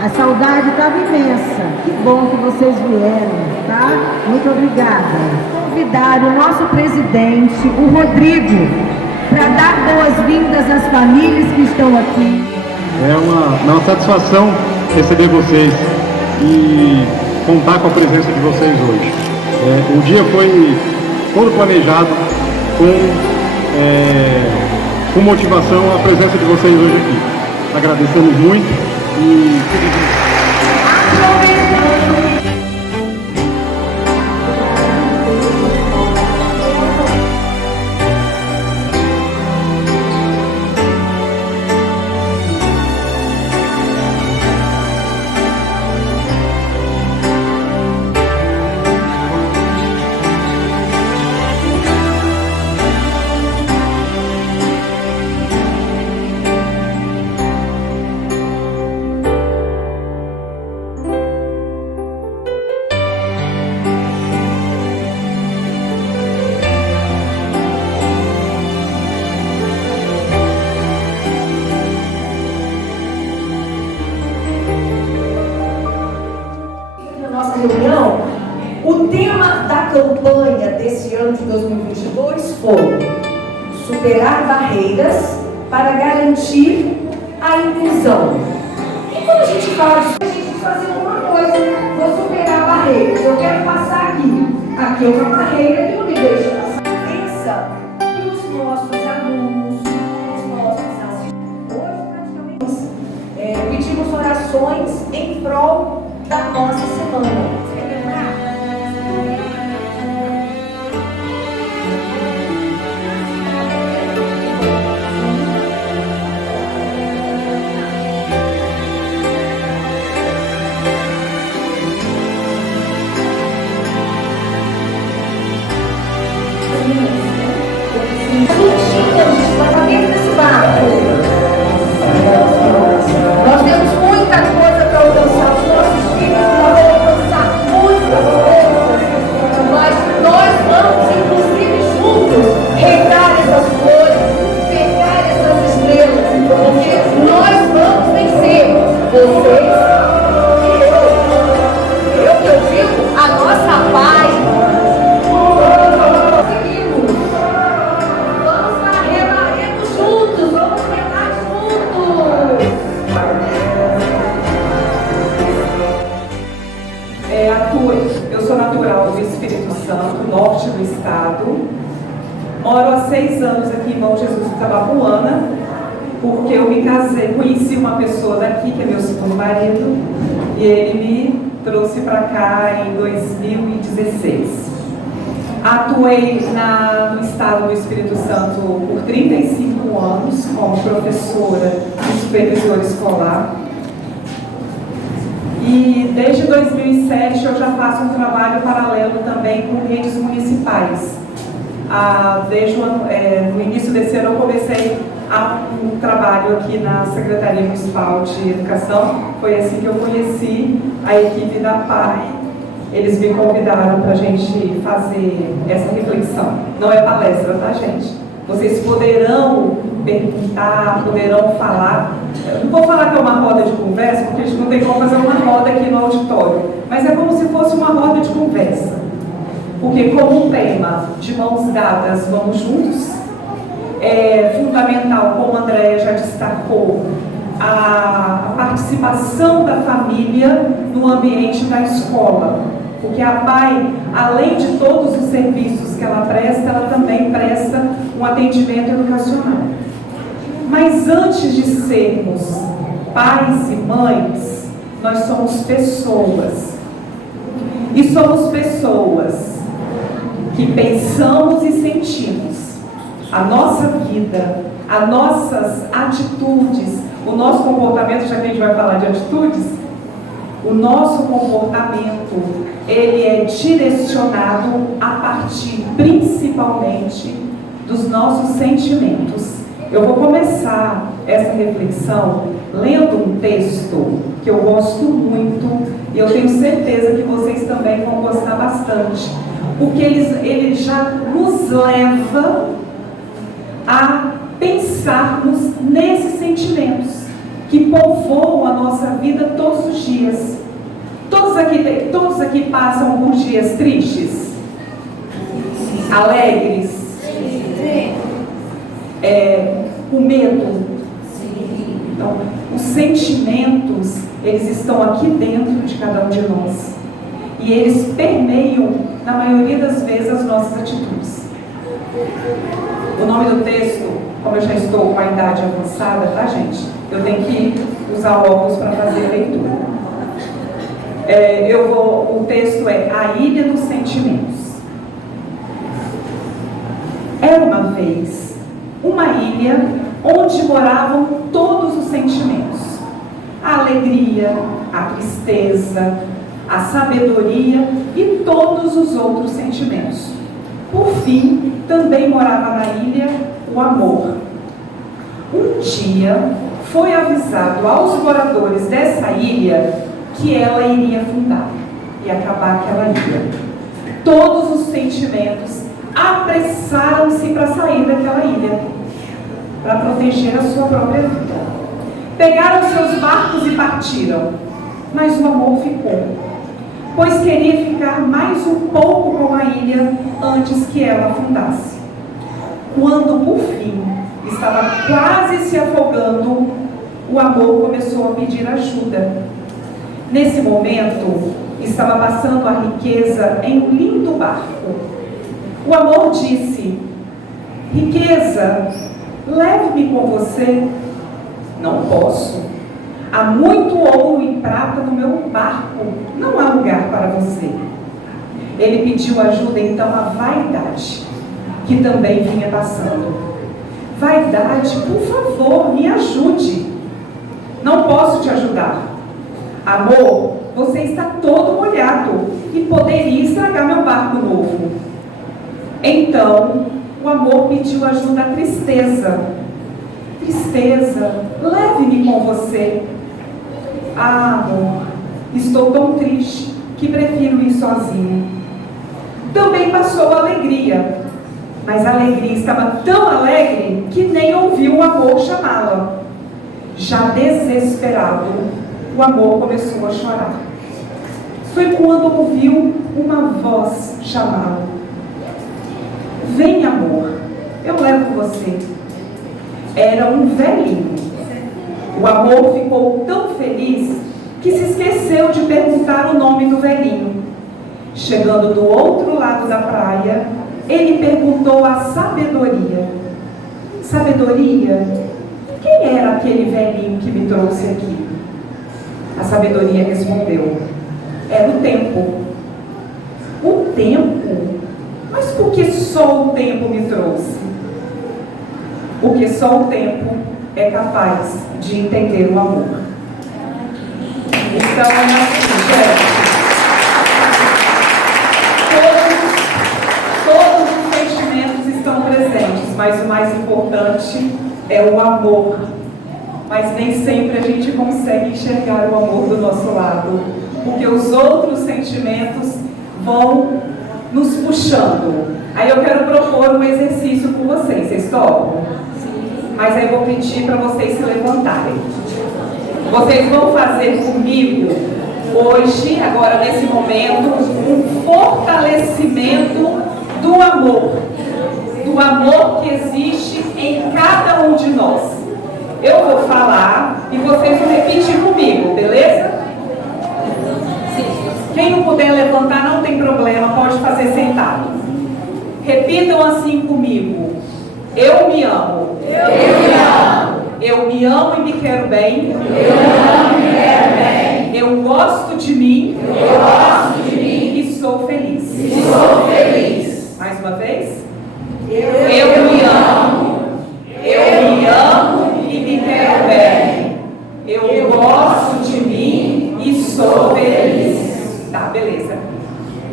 A saudade estava imensa. Que bom que vocês vieram, tá? Muito obrigada. Convidar o nosso presidente, o Rodrigo, para dar boas-vindas às famílias que estão aqui. É uma satisfação receber vocês e contar com a presença de vocês hoje. O dia foi todo planejado com motivação a presença de vocês hoje aqui. Agradecemos muito e reunião, o tema da campanha desse ano de 2022 foi superar barreiras para garantir a inclusão. E quando a gente fala disso, a gente tem que fazer uma coisa, vou superar barreiras, eu quero passar aqui. Aqui é uma barreira que não me deixa passar. Pensa para os nossos alunos, para os nossos assistentes. Hoje, praticamente, pedimos orações em prol da nossa semana. Nós temos muita coisa para alcançar, os nossos filhos vão alcançar muitas coisas, mas nós vamos, inclusive juntos, regar essas flores, pegar essas estrelas, porque nós vamos vencer, vocês e eu que eu digo, a nossa paz. Eu sou natural do Espírito Santo, norte do estado. Moro há 6 anos aqui em Bom Jesus do Itabapuana, porque eu me casei, conheci uma pessoa daqui, que é meu segundo marido, e ele me trouxe para cá em 2016. Atuei no estado do Espírito Santo por 35 anos como professora e supervisora escolar. E desde 2007 eu já faço um trabalho paralelo também com redes municipais. Desde no início desse ano eu comecei um trabalho aqui na Secretaria Municipal de Educação. Foi assim que eu conheci a equipe da PAI. Eles me convidaram para a gente fazer essa reflexão. Não é palestra, tá, gente? Vocês poderão perguntar, poderão falar. Eu não vou falar que é uma roda de conversa, porque a gente não tem como fazer uma roda aqui no auditório. Mas é como se fosse uma roda de conversa. Porque como um tema de mãos dadas, vamos juntos, é fundamental, como a Andréia já destacou, a participação da família no ambiente da escola. Porque a PAI, além de todos os serviços que ela também presta um atendimento educacional. Mas antes de sermos pais e mães, nós somos pessoas. E somos pessoas que pensamos e sentimos. A nossa vida, as nossas atitudes, o nosso comportamento, já que a gente vai falar de atitudes, o nosso comportamento, ele é direcionado a partir, principalmente, dos nossos sentimentos. Eu vou começar essa reflexão lendo um texto que eu gosto muito e eu tenho certeza que vocês também vão gostar bastante, porque ele já nos leva a pensarmos nesses sentimentos. que povoam a nossa vida todos os dias. Todos aqui passam por dias tristes? Alegres? Com medo? Então, os sentimentos, eles estão aqui dentro de cada um de nós. E eles permeiam, na maioria das vezes, as nossas atitudes. O nome do texto, como eu já estou com a idade avançada, tá, gente? Eu tenho que usar óculos para fazer a leitura. O texto é A Ilha dos Sentimentos. Era uma vez uma ilha onde moravam todos os sentimentos. A alegria, a tristeza, a sabedoria e todos os outros sentimentos. Por fim, também morava na ilha o amor. Um dia, foi avisado aos moradores dessa ilha que ela iria afundar e acabar aquela ilha. Todos os sentimentos apressaram-se para sair daquela ilha, para proteger a sua própria vida. Pegaram seus barcos e partiram, mas o amor ficou, pois queria ficar mais um pouco com a ilha antes que ela afundasse. Quando, por fim, estava quase se afogando, o amor começou a pedir ajuda. Nesse momento, estava passando a riqueza em um lindo barco. O amor disse: riqueza, leve-me com você. Não posso. Há muito ouro e prata no meu barco. Não há lugar para você. Ele pediu ajuda então à vaidade, que também vinha passando. Vaidade, por favor, me ajude. Não posso te ajudar. Amor, você está todo molhado e poderia estragar meu barco novo. Então, o amor pediu ajuda à tristeza. Tristeza, leve-me com você. Ah, amor, estou tão triste que prefiro ir sozinho. Também passou a alegria, mas a alegria estava tão alegre que nem ouviu o amor chamá-la. Já desesperado, o amor começou a chorar. Foi quando ouviu uma voz chamá-lo. Vem, amor, eu levo você. Era um velhinho. O amor ficou tão feliz que se esqueceu de perguntar o nome do velhinho. Chegando do outro lado da praia, ele perguntou à sabedoria: Sabedoria, quem era aquele velhinho que me trouxe aqui? A sabedoria respondeu: era o tempo. O tempo? Mas por que só o tempo me trouxe? Porque só o tempo é capaz de entender o amor. Então, todos os sentimentos estão presentes, mas o mais importante é o amor. Mas nem sempre a gente consegue enxergar o amor do nosso lado, porque os outros sentimentos vão nos puxando. Aí eu quero propor um exercício com vocês. Vocês topam? Mas aí eu vou pedir para vocês se levantarem. Vocês vão fazer comigo hoje, agora nesse momento, um fortalecimento do amor que existe em cada um de nós. Eu vou falar e vocês vão repetir comigo, beleza? Quem não puder levantar não tem problema, pode fazer sentado. Repitam assim comigo: eu me amo. Eu me amo. Eu me amo e me quero bem. Eu amo e me quero bem. Eu gosto de mim. Eu gosto de mim. E sou feliz. E sou feliz. Mais uma vez. Eu me amo. Eu me amo e me quero bem. Eu gosto de mim e sou feliz. Tá, beleza.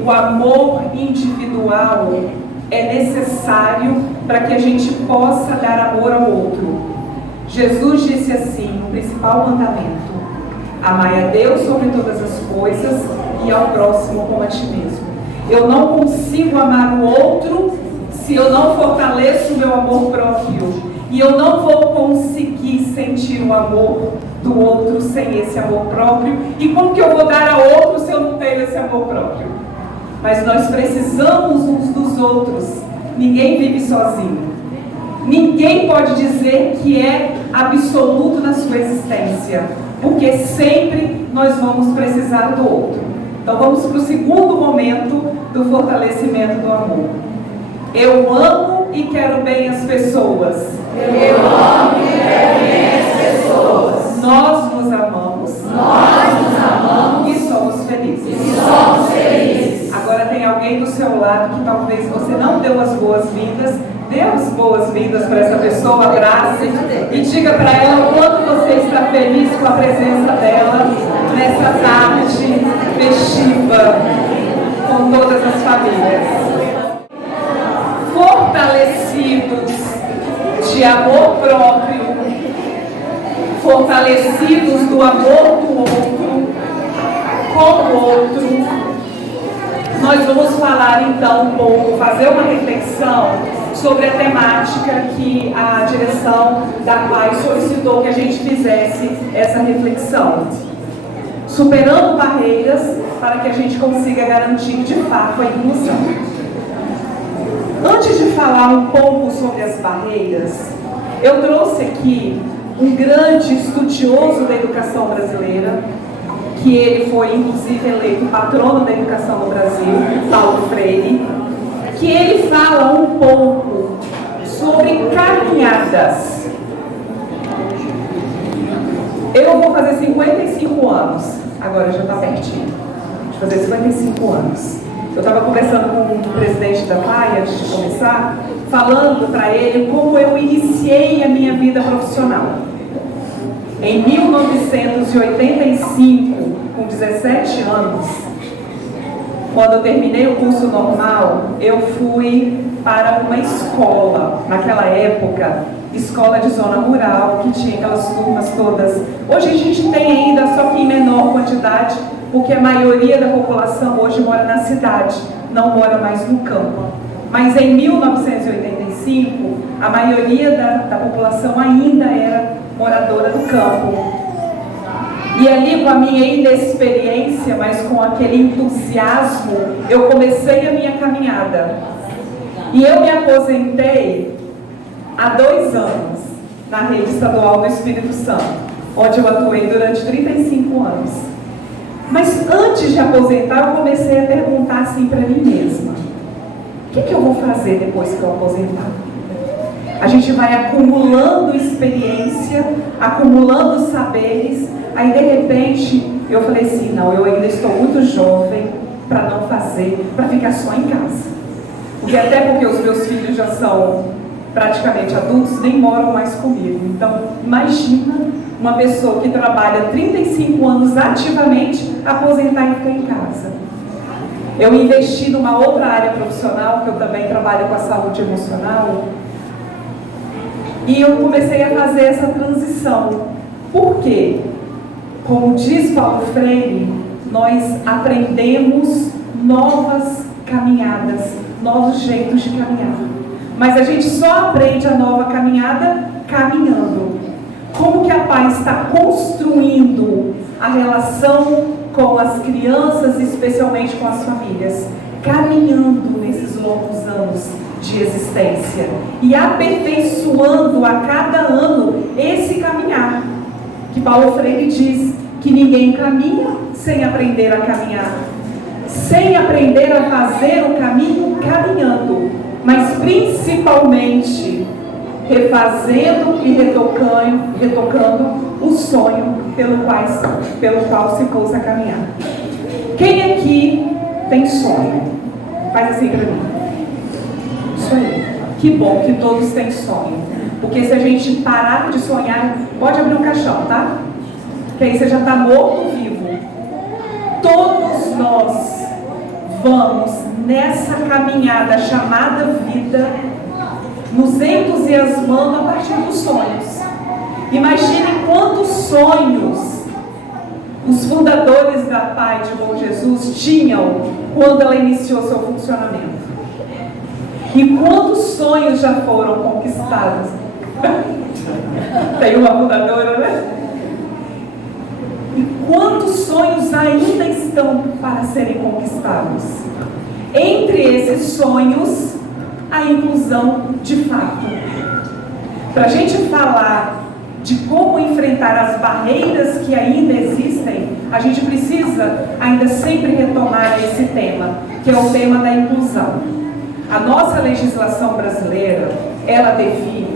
O amor individual é necessário para que a gente possa dar amor ao outro. Jesus disse assim, o principal mandamento: amai a Deus sobre todas as coisas e ao próximo como a ti mesmo. Eu não consigo amar o outro se eu não fortaleço o meu amor próprio. E eu não vou conseguir sentir o amor do outro sem esse amor próprio. E como que eu vou dar a outro se eu não tenho esse amor próprio? Mas nós precisamos uns dos outros. Ninguém vive sozinho. Ninguém pode dizer que é absoluto na sua existência, porque sempre nós vamos precisar do outro. Então vamos para o segundo momento do fortalecimento do amor. Eu amo e quero bem as pessoas. Eu amo e quero bem as pessoas. Nós nos amamos. Nós nos amamos. E somos felizes. E somos felizes. Agora tem alguém do seu lado que talvez você não deu as boas-vindas. Dê as boas-vindas para essa pessoa, abrace e diga para ela o quanto você está feliz com a presença dela nessa tarde festiva com todas as famílias. Fortalecidos de amor próprio, fortalecidos do amor do outro, com o outro, nós vamos falar então um pouco, fazer uma reflexão sobre a temática que a direção da PAI solicitou que a gente fizesse essa reflexão. Superando barreiras para que a gente consiga garantir de fato a inclusão. Antes de falar um pouco sobre as barreiras, eu trouxe aqui um grande estudioso da educação brasileira, que ele foi inclusive eleito patrono da educação no Brasil, Paulo Freire, que ele fala um pouco sobre caminhadas. Eu vou fazer 55 anos, agora já está pertinho, de fazer 55 anos. Eu estava conversando com o presidente da PAI antes de começar, falando para ele como eu iniciei a minha vida profissional. Em 1985, com 17 anos, quando eu terminei o curso normal, eu fui para uma escola, naquela época, escola de zona rural, que tinha aquelas turmas todas. Hoje a gente tem ainda, só que em menor quantidade, porque a maioria da população hoje mora na cidade, não mora mais no campo. Mas em 1985, a maioria da população ainda era moradora do campo. E ali, com a minha inexperiência, mas com aquele entusiasmo, eu comecei a minha caminhada. E eu me aposentei há 2 anos na rede estadual do Espírito Santo, onde eu atuei durante 35 anos. Mas antes de aposentar, eu comecei a perguntar assim para mim mesma: o que eu vou fazer depois que eu aposentar? A gente vai acumulando experiência, acumulando saberes. Aí de repente eu falei assim: não, eu ainda estou muito jovem para não fazer, para ficar só em casa. Porque até porque os meus filhos já são praticamente adultos, nem moram mais comigo. Então imagina uma pessoa que trabalha 35 anos ativamente, aposentar e ficar em casa. Eu investi numa outra área profissional, que eu também trabalho com a saúde emocional, e eu comecei a fazer essa transição. Por quê? Como diz Paulo Freire, nós aprendemos novas caminhadas, novos jeitos de caminhar. Mas a gente só aprende a nova caminhada caminhando. Como que a PAI está construindo a relação com as crianças, especialmente com as famílias? Caminhando nesses longos anos de existência e aperfeiçoando a cada ano esse caminhar. Que Paulo Freire diz que ninguém caminha sem aprender a caminhar, sem aprender a fazer o caminho caminhando, mas principalmente refazendo e retocando o sonho pelo qual se pôs a caminhar. Quem aqui tem sonho? Faz assim para mim. Isso aí. Que bom que todos têm sonho. Porque se a gente parar de sonhar, pode abrir um caixão, tá? Que aí você já está morto ou vivo. Todos nós vamos nessa caminhada chamada vida, nos entusiasmando a partir dos sonhos. Imagine quantos sonhos os fundadores da PAI de Bom Jesus tinham quando ela iniciou seu funcionamento. E quantos sonhos já foram conquistados? Tem uma fundadora, né? E quantos sonhos ainda estão para serem conquistados? Entre esses sonhos, a inclusão de fato. Para a gente falar de como enfrentar as barreiras que ainda existem, a gente precisa ainda sempre retomar esse tema, que é o tema da inclusão. A nossa legislação brasileira, ela define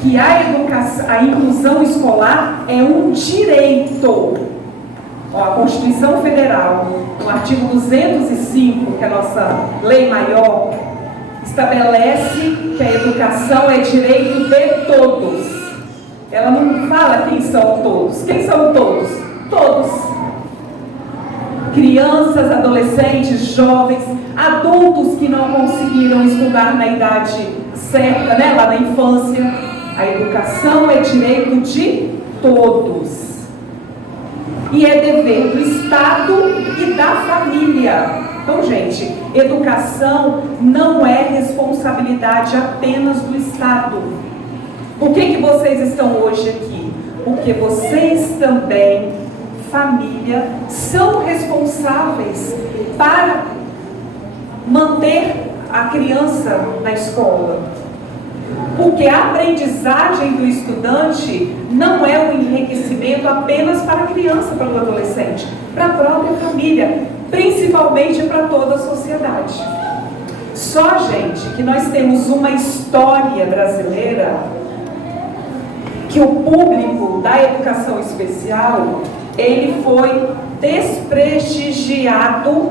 que a inclusão escolar é um direito. A Constituição Federal, no artigo 205, que é a nossa lei maior, estabelece que a educação é direito de todos. Ela não fala quem são todos. Quem são todos? Todos. Crianças, adolescentes, jovens, adultos que não conseguiram estudar na idade certa, né? Lá na infância. A educação é direito de todos. E é dever do Estado e da família. Então, gente, educação não é responsabilidade apenas do Estado. Por que vocês estão hoje aqui? Porque vocês também, família, são responsáveis para manter a criança na escola. Porque a aprendizagem do estudante não é um enriquecimento apenas para a criança, para o adolescente, para a própria família, principalmente para toda a sociedade. Só, gente, que nós temos uma história brasileira que o público da educação especial, ele foi desprestigiado,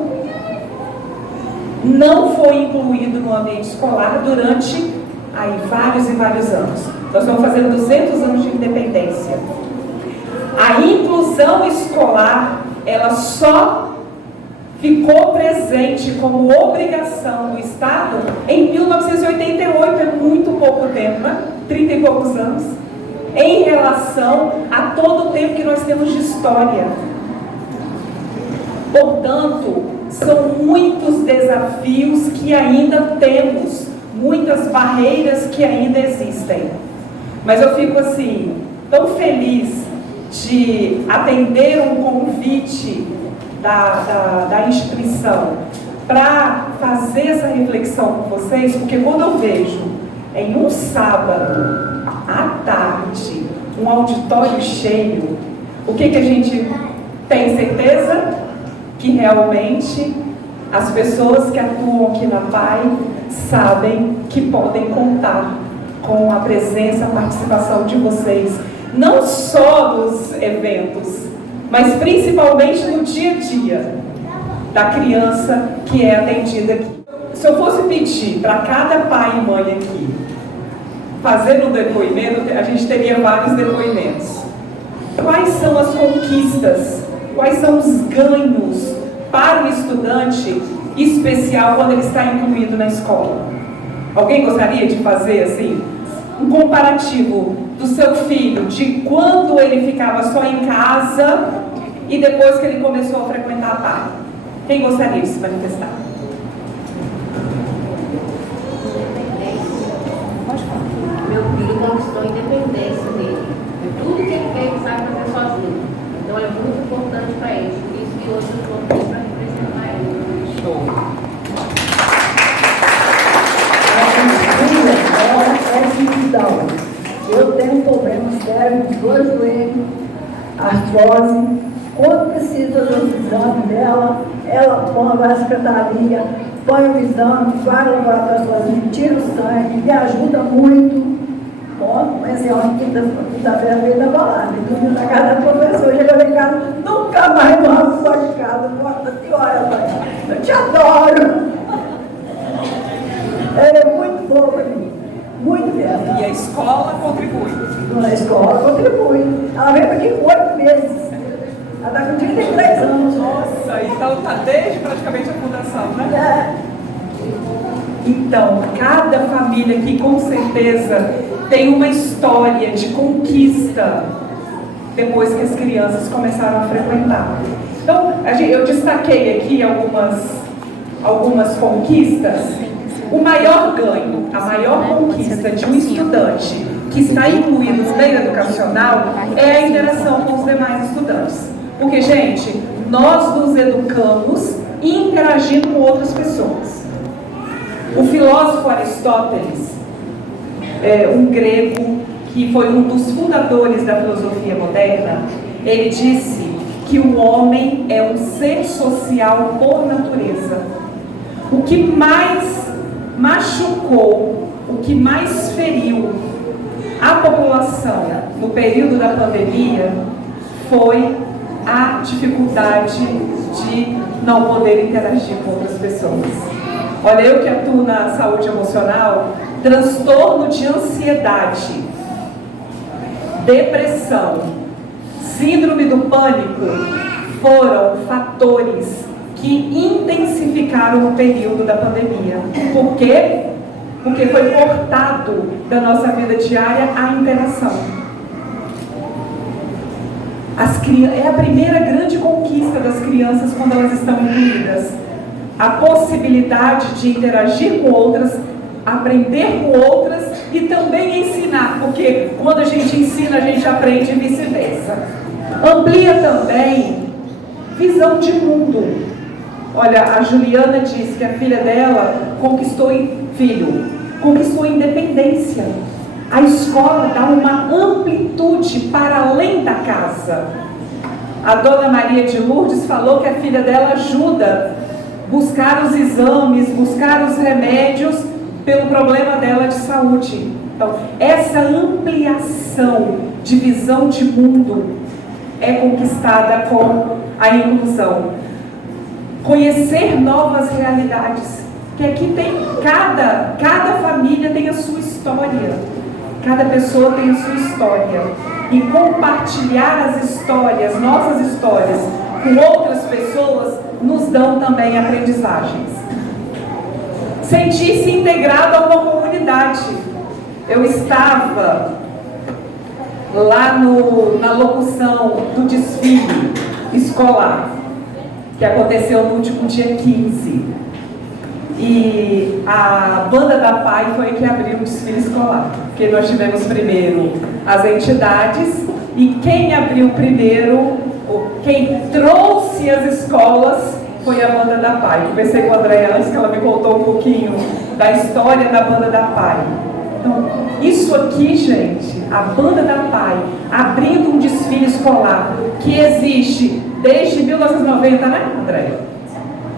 não foi incluído no ambiente escolar durante vários e vários anos. Nós estamos fazendo 200 anos de independência. A inclusão escolar, ela só ficou presente como obrigação do Estado em 1988, é muito pouco tempo, né? 30 e poucos anos, em relação a todo o tempo que nós temos de história. Portanto, são muitos desafios que ainda temos, muitas barreiras que ainda existem. Mas eu fico assim, tão feliz de atender um convite da instituição para fazer essa reflexão com vocês, porque quando eu vejo em um sábado à tarde um auditório cheio, o que a gente tem certeza? Que realmente as pessoas que atuam aqui na PAI sabem que podem contar com a presença, a participação de vocês, não só nos eventos, mas principalmente no dia a dia da criança que é atendida aqui. Se eu fosse pedir para cada pai e mãe aqui fazer um depoimento, a gente teria vários depoimentos. Quais são as conquistas? Quais são os ganhos para o estudante especial quando ele está incluído na escola? Alguém gostaria de fazer assim um comparativo do seu filho, de quando ele ficava só em casa e depois que ele começou a frequentar a PAI? Quem gostaria de se manifestar? Meu filho conquistou a independência dele. Tudo que ele fez, ele sabe fazer sozinho. Então é muito importante para ele. Por isso que hoje eu estou aqui para representar ele. Show. Eu tenho um problema sério de dois joelhos, artrose. Quando precisa dos exames dela, ela vai à secretaria, põe o exame, vai ao laboratório sozinho, tira o sangue, me ajuda muito. Bom, mas é uma quinta-feira veio da balada, dormiu na casa da professora, chegou em casa, nunca mais vamos só de casa. Nossa senhora, mãe, eu te adoro. Ela é muito boa para mim, muito mesmo. E a escola contribui? A escola contribui. Ela veio aqui com 8 meses. Ela está com 33 anos. Nossa, então está desde praticamente a fundação, né? É. Então, cada família aqui com certeza tem uma história de conquista depois que as crianças começaram a frequentar. Então, eu destaquei aqui algumas conquistas. O maior ganho, a maior conquista de um estudante que está incluído no meio educacional é a interação com os demais estudantes. Porque, gente, nós nos educamos interagindo com outras pessoas. O filósofo Aristóteles, um grego que foi um dos fundadores da filosofia moderna, ele disse que o homem é um ser social por natureza. O que mais machucou, o que mais feriu a população no período da pandemia foi a dificuldade de não poder interagir com outras pessoas. Olha, eu que atuo na saúde emocional, transtorno de ansiedade, depressão, síndrome do pânico foram fatores que intensificaram o período da pandemia. Por quê? Porque foi cortado da nossa vida diária a interação. É a primeira grande conquista das crianças quando elas estão incluídas. A possibilidade de interagir com outras, aprender com outras e também ensinar, porque quando a gente ensina, a gente aprende e vice-versa. Amplia também visão de mundo. Olha, a Juliana disse que a filha dela conquistou independência. A escola dá uma amplitude para além da casa. A dona Maria de Lourdes falou que a filha dela ajuda a buscar os exames, buscar os remédios pelo problema dela de saúde. Então, essa ampliação de visão de mundo é conquistada com a inclusão. Conhecer novas realidades, que aqui tem cada família tem a sua história, cada pessoa tem a sua história, e compartilhar as histórias, nossas histórias, com outras pessoas, nos dão também aprendizagens. Sentir-se integrado a uma comunidade. Eu estava lá na locução do desfile escolar, que aconteceu no último dia 15. E a banda da PAI foi que abriu o desfile escolar, porque nós tivemos primeiro as entidades, e quem abriu primeiro, quem trouxe as escolas, foi a banda da PAI. Conversei com a Andréia antes, que ela me contou um pouquinho da história da banda da PAI. Então, isso aqui, gente, a banda da PAI, abrindo um desfile escolar, que existe desde 1990, né, Andréia?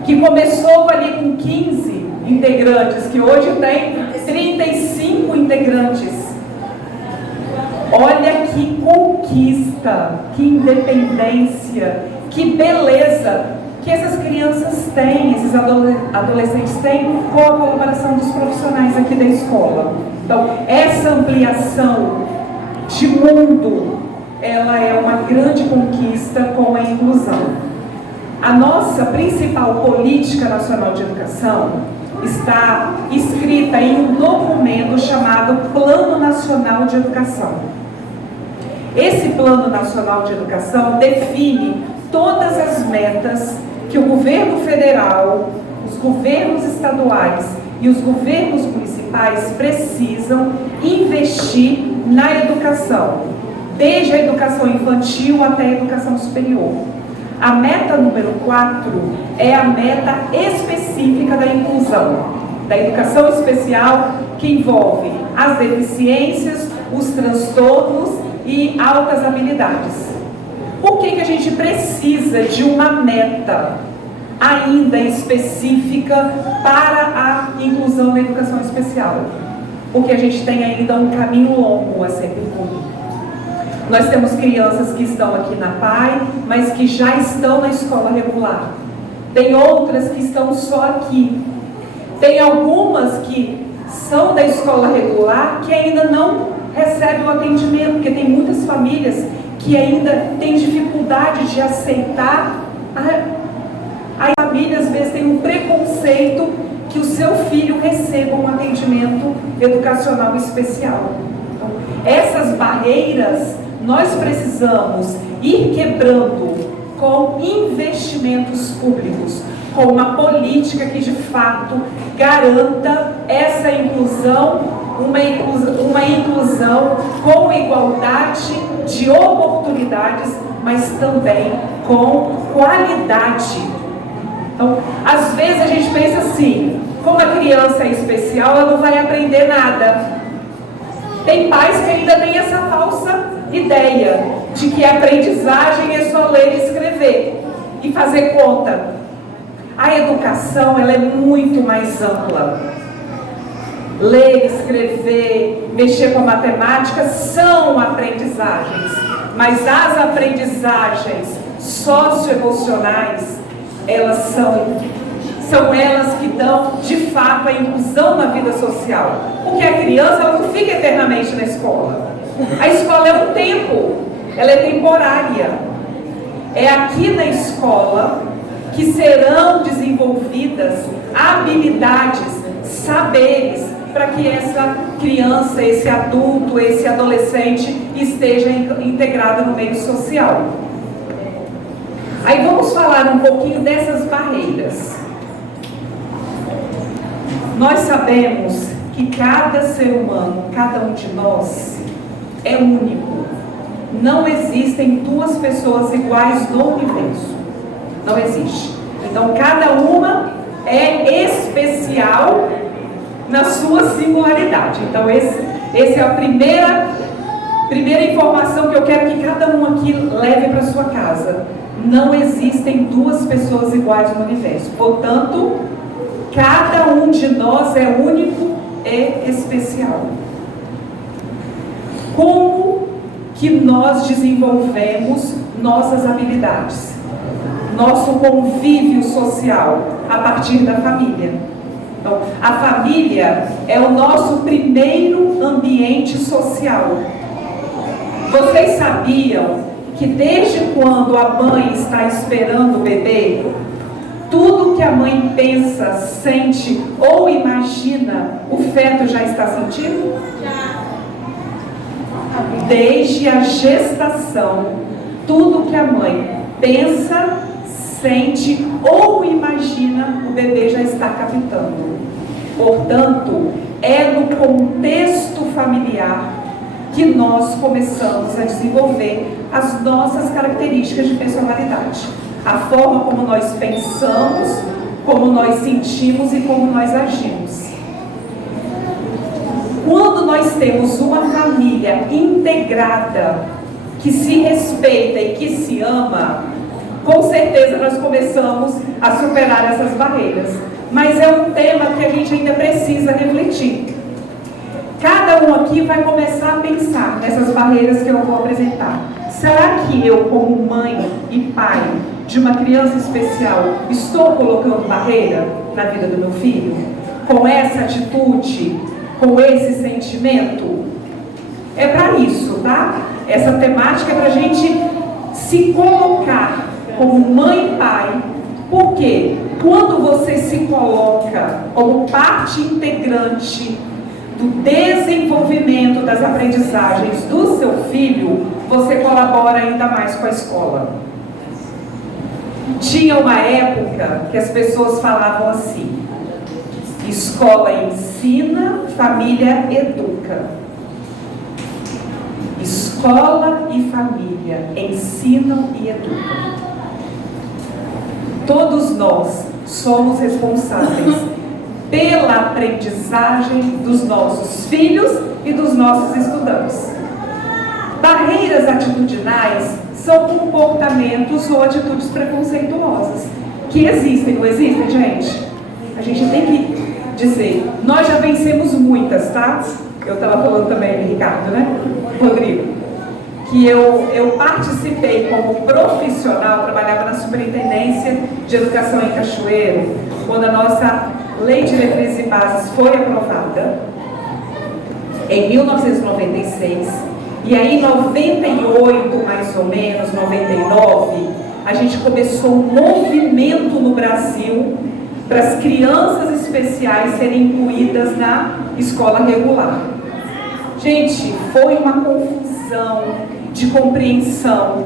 Que começou ali com 15 integrantes, que hoje tem 35 integrantes. Olha que conquista, que independência, que beleza que essas crianças têm, esses adolescentes têm, com a colaboração dos profissionais aqui da escola. Então, essa ampliação de mundo, ela é uma grande conquista com a inclusão. A nossa principal política nacional de educação está escrita em um documento chamado Plano Nacional de Educação. Esse Plano Nacional de Educação define todas as metas que o governo federal, os governos estaduais e os governos municipais precisam investir na educação, desde a educação infantil até a educação superior. A meta número 4 é a meta específica da inclusão, da educação especial, que envolve as deficiências, os transtornos e altas habilidades. Por que a gente precisa de uma meta ainda específica para a inclusão na educação especial? Porque a gente tem ainda um caminho longo a ser percorrido. Nós temos crianças que estão aqui na PAI, mas que já estão na escola regular. Tem outras que estão só aqui. Tem algumas que são da escola regular que ainda não recebem o atendimento, porque tem muitas famílias que ainda têm dificuldade de aceitar. A família às vezes tem um preconceito que o seu filho receba um atendimento educacional especial. Então, essas barreiras nós precisamos ir quebrando com investimentos públicos, com uma política que de fato garanta essa inclusão, uma inclusão com igualdade de oportunidades, mas também com qualidade. Então, às vezes a gente pensa assim, como a criança é especial, ela não vai aprender nada. Tem pais que ainda têm essa falsa ideia de que a aprendizagem é só ler e escrever e fazer conta. A educação, ela é muito mais ampla. Ler, escrever, mexer com a matemática são aprendizagens, mas as aprendizagens socioemocionais, elas são elas que dão de fato a inclusão na vida social. Porque a criança, ela não fica eternamente na escola. A escola é um tempo, ela é temporária. É aqui na escola que serão desenvolvidas habilidades, saberes, para que essa criança, esse adulto, esse adolescente esteja integrado no meio social. Aí vamos falar um pouquinho dessas barreiras. Nós sabemos que cada ser humano, cada um de nós, é único. Não existem duas pessoas iguais no universo. Não existe. Então, cada uma é especial na sua singularidade. Então, essa é a primeira informação que eu quero que cada um aqui leve para sua casa. Não existem duas pessoas iguais no universo. Portanto, cada um de nós é único e especial. Como que nós desenvolvemos nossas habilidades? Nosso convívio social a partir da família. Então, a família é o nosso primeiro ambiente social. Vocês sabiam que desde quando a mãe está esperando o bebê, tudo que a mãe pensa, sente ou imagina, o feto já está sentindo? Desde a gestação, tudo que a mãe pensa, sente ou imagina, o bebê já está captando. Portanto, é no contexto familiar que nós começamos a desenvolver as nossas características de personalidade. A forma como nós pensamos, como nós sentimos e como nós agimos. Quando nós temos uma família integrada, que se respeita e que se ama, com certeza nós começamos a superar essas barreiras. Mas é um tema que a gente ainda precisa refletir. Cada um aqui vai começar a pensar nessas barreiras que eu vou apresentar. Será que eu, como mãe e pai de uma criança especial, estou colocando barreira na vida do meu filho? Com essa atitude, com esse sentimento? É para isso, tá? Essa temática é para a gente se colocar como mãe e pai. Porque quando você se coloca como parte integrante do desenvolvimento das aprendizagens do seu filho, você colabora ainda mais com a escola. Tinha uma época que as pessoas falavam assim: escola ensina, família educa. Escola e família ensinam e educam. Todos nós somos responsáveis pela aprendizagem dos nossos filhos e dos nossos estudantes. Barreiras atitudinais são comportamentos ou atitudes preconceituosas que existem, não existem, gente? A gente tem que dizer, nós já vencemos muitas, tá? Eu estava falando também, Ricardo, né? Rodrigo, que eu participei como profissional, trabalhava na Superintendência de Educação em Cachoeiro, quando a nossa Lei de Diretrizes e Bases foi aprovada, em 1996, e aí em 98, mais ou menos, 99, a gente começou um movimento no Brasil para as crianças especiais serem incluídas na escola regular. Gente, foi uma confusão de compreensão,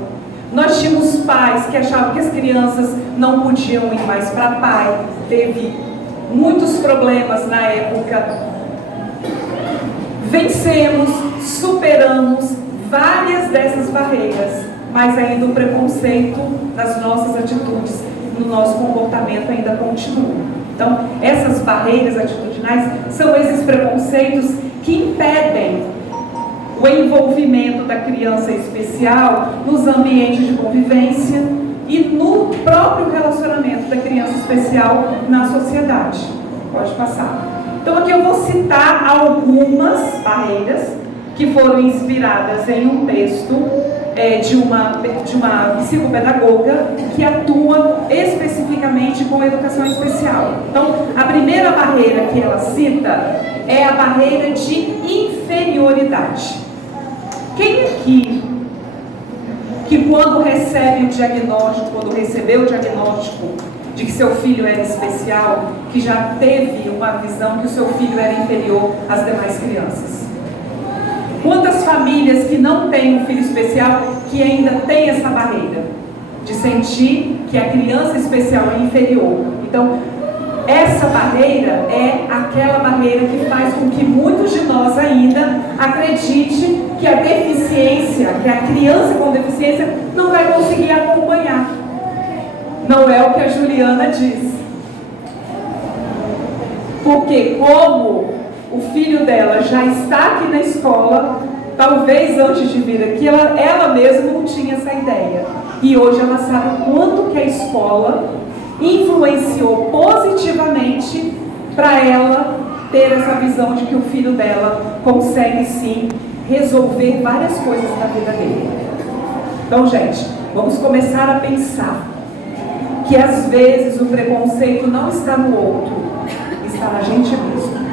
Nós tínhamos pais que achavam que as crianças não podiam ir mais para pai. Teve muitos problemas na época. Vencemos, superamos várias dessas barreiras, mas ainda o preconceito nas nossas atitudes, no nosso comportamento ainda continua. Então, essas barreiras atitudinais são esses preconceitos que impedem o envolvimento da criança especial nos ambientes de convivência e no próprio relacionamento da criança especial na sociedade. Pode passar. Então aqui eu vou citar algumas barreiras que foram inspiradas em um texto de uma psicopedagoga que atua especificamente com educação especial. Então, a primeira barreira que ela cita é a barreira de inferioridade. Quem aqui, que quando recebe o diagnóstico, quando recebeu o diagnóstico de que seu filho era especial, que já teve uma visão que o seu filho era inferior às demais crianças? Quantas famílias que não têm um filho especial que ainda tem essa barreira de sentir que a criança especial é inferior? Então, essa barreira é aquela barreira que faz com que muitos de nós ainda acreditem que a deficiência, que a criança com deficiência não vai conseguir acompanhar. Não é o que a Juliana diz. Porque como o filho dela já está aqui na escola, talvez antes de vir aqui, ela mesma não tinha essa ideia. E hoje ela sabe o quanto que a escola influenciou positivamente para ela ter essa visão de que o filho dela consegue sim resolver várias coisas na vida dele. Então, gente, vamos começar a pensar que às vezes o preconceito não está no outro, está na gente mesmo.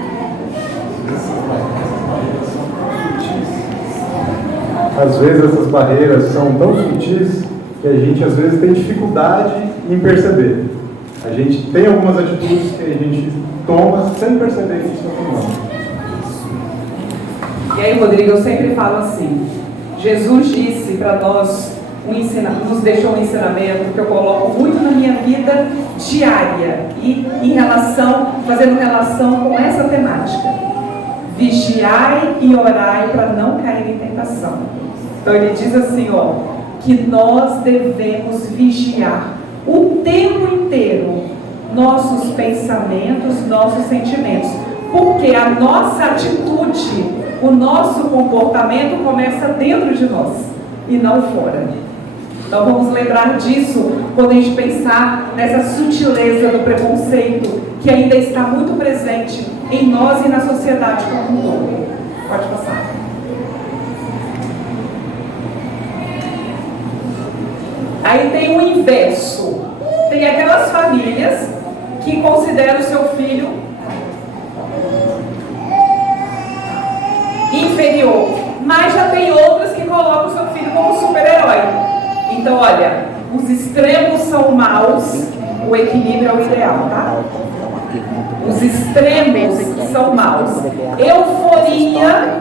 Às vezes essas barreiras são tão sutis que a gente às vezes tem dificuldade em perceber. A gente tem algumas atitudes que a gente toma sem perceber que está tomando. E aí, Rodrigo, eu sempre falo assim, Jesus disse para nós, nos deixou um ensinamento que eu coloco muito na minha vida diária e fazendo relação com essa temática. Vigiai e orai para não cair em tentação. Então ele diz assim, que nós devemos vigiar o tempo inteiro nossos pensamentos, nossos sentimentos, porque a nossa atitude, o nosso comportamento começa dentro de nós e não fora. Então vamos lembrar disso quando a gente pensar nessa sutileza do preconceito que ainda está muito presente em nós e na sociedade como um todo. Pode passar. Aí tem o inverso. Tem aquelas famílias que consideram o seu filho inferior, mas já tem outras que colocam o seu filho como super-herói. Então, olha, os extremos são maus, o equilíbrio é o ideal, tá? Os extremos são maus. Euforia,